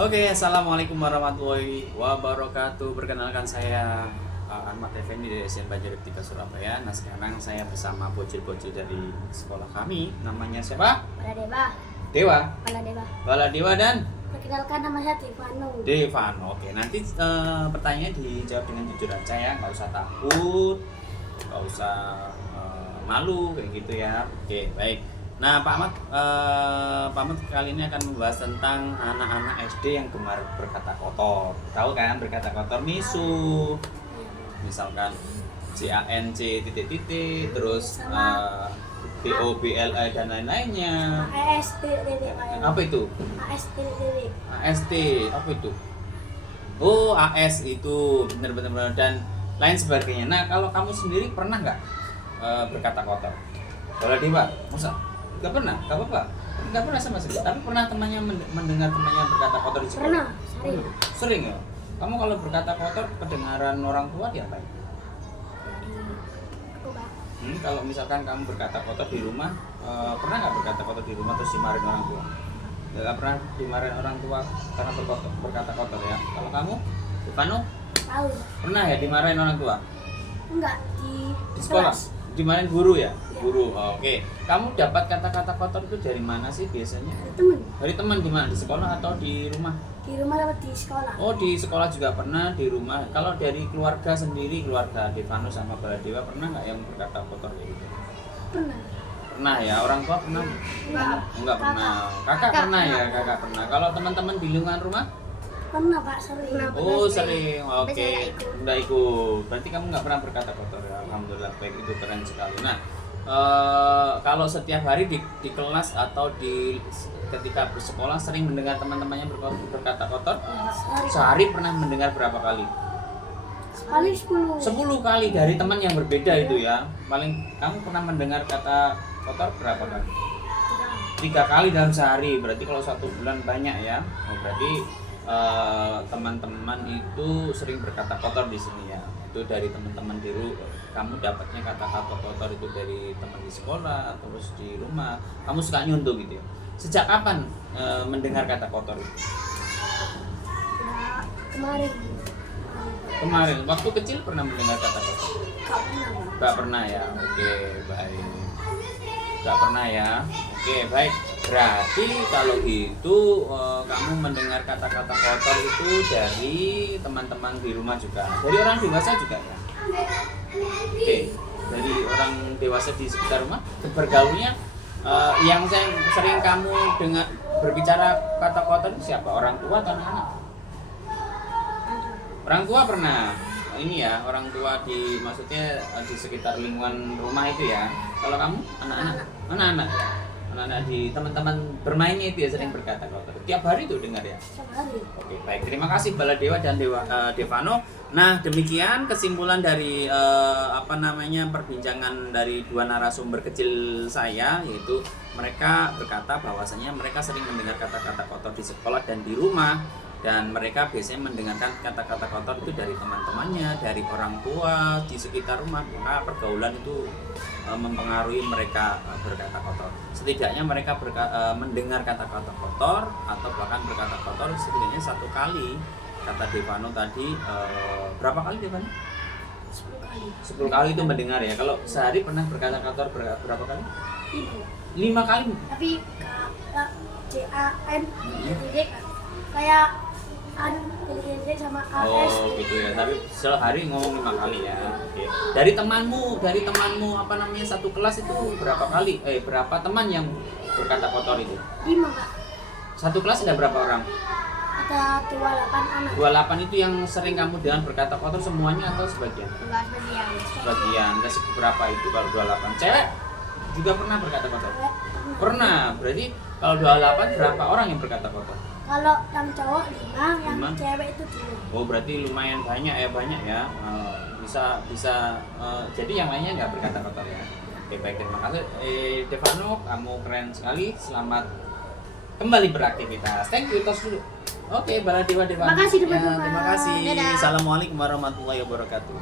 Oke, assalamualaikum warahmatullahi wabarakatuh. Perkenalkan saya Ahmad Effendi dari SDN Banjarnegara 3 Surabaya. Nah, sekarang saya bersama bocil-bocil dari sekolah kami. Namanya siapa? Baladewa. Dewa. Baladewa. Baladewa dan Perkenalkan nama saya Devano. Devano. Oke, nanti pertanyaannya dijawab dengan jujur aja ya, nggak usah takut, nggak usah malu kayak gitu ya. Oke, baik. Nah, Pak Ahmad kali ini akan membahas tentang anak-anak SD yang gemar berkata kotor. Tahu kan berkata kotor misu. Misalkan CANC titik-titik, terus BOBLA dan lain-lainnya. AST. Apa itu? AST. AST, apa itu? Oh, AS itu benar-benar dan lain sebagainya. Nah, kalau kamu sendiri pernah nggak berkata kotor? Kalau dia, Pak, masa? Nggak pernah, nggak apa-apa. Nggak pernah sama sekali. Tapi pernah temannya mendengar temannya berkata kotor di sekolah? Pernah, sering. Sering ya? Kamu kalau berkata kotor, kedengaran orang tua diapain? Dari aku, Pak. Kalau misalkan kamu berkata kotor di rumah, pernah nggak berkata kotor di rumah terus dimarahin orang tua? Nggak pernah dimarahin orang tua karena berkata kotor ya? Kalau kamu, Ivano, Tahu. pernah ya dimarahin orang tua? Enggak Di sekolah? kelas. Dimarahin guru ya? Iya. Guru, oke. Kamu dapat kata-kata kotor itu dari mana sih biasanya? Dari temen. Dari teman di mana? Di sekolah atau di rumah? Di rumah atau di sekolah. Oh, di sekolah juga pernah, di rumah. Kalau dari keluarga sendiri, keluarga Devano sama Baladewa pernah nggak yang berkata kotor kayak gitu? Pernah. Pernah ya, orang tua pernah? Enggak pernah. Kakak pernah ya, kakak pernah. Kalau teman-teman di lingkungan rumah? Pernah, Pak, sering. Oh, sering. Oke. Tapi saya nggak ikut. Udah ikut. Berarti kamu nggak pernah berkata kotor ya. Alhamdulillah, baik, itu keren sekali. Nah, kalau setiap hari di kelas atau ketika bersekolah sering mendengar teman-temannya berkata kotor, sehari pernah mendengar berapa kali? Paling 10. 10 kali dari teman yang berbeda itu ya. Paling kamu pernah mendengar kata kotor berapa kali? 3 kali dalam sehari. Berarti kalau 1 bulan banyak ya. Oh, berarti teman-teman itu sering berkata kotor di sini ya. Itu dari teman-teman di rumah. Kamu dapatnya kata-kata kotor itu dari teman di sekolah atau terus di rumah. Kamu suka nyuntuh gitu ya. Sejak kapan mendengar kata kotor itu? Nah, kemarin. Kemarin waktu kecil pernah mendengar kata kotor? Gak pernah, Pak. Gak pernah ya. Oke, baik. Gak pernah ya. Oke, baik. Berarti kalau gitu kamu mendengar kata-kata kotor itu dari teman-teman di rumah juga. Dari orang dewasa juga ya. Oke, dari orang dewasa di sekitar rumah bergaulnya yang sering kamu dengar berbicara kata kotor itu siapa? Orang tua atau anak-anak? Orang tua pernah. Ini ya, orang tua maksudnya di sekitar lingkungan rumah itu ya. Kalau kamu anak-anak? Anak-anak. Anak-anak di teman-teman bermainnya itu ya sering berkata kotor. Tiap hari itu dengar ya. Setiap hari. Oke, baik. Terima kasih Baladewa dan Devano. Nah, demikian kesimpulan dari perbincangan dari dua narasumber kecil saya, yaitu mereka berkata bahwasanya mereka sering mendengar kata-kata kotor di sekolah dan di rumah, dan mereka biasanya mendengarkan kata-kata kotor itu dari teman-temannya, dari orang tua di sekitar rumah. Maka pergaulan itu mempengaruhi mereka berkata kotor. Setidaknya mereka mendengar kata-kata kotor atau bahkan berkata kotor setidaknya 1 kali. Kata Devano tadi berapa kali Devano? 10 kali. 10 kali itu mendengar ya. Kalau sehari pernah berkata kotor berapa kali? 5. 5 kali. Tapi CAN titik kayak titik sama AS. Oh gitu ya. Tapi sehari ngomong 5 kali ya. Oke. Dari temanmu satu kelas itu berapa kali? Berapa teman yang berkata kotor itu? 5, Kak. Satu kelas ada berapa orang? Ada 28 anak. 28 itu yang sering kamu dengan berkata kotor semuanya atau sebagian? Enggak sebagian. Sebagian. Nggak seberapa itu kalau 28. Cewek juga pernah berkata kotor? Pernah. Berarti kalau 28 berapa orang yang berkata kotor? Kalau yang cowok 5, yang 5? cewek itu 2. Oh, berarti lumayan banyak ya. Bisa jadi yang lainnya nggak berkata kotor ya. Oke, baik, terima kasih Devano, kamu keren sekali. Selamat kembali beraktivitas. Thank you, tos dulu. Oke, Baladewa Devano. Terima kasih, Ya, teman-teman. terima kasih. Dadah. Assalamualaikum warahmatullahi wabarakatuh.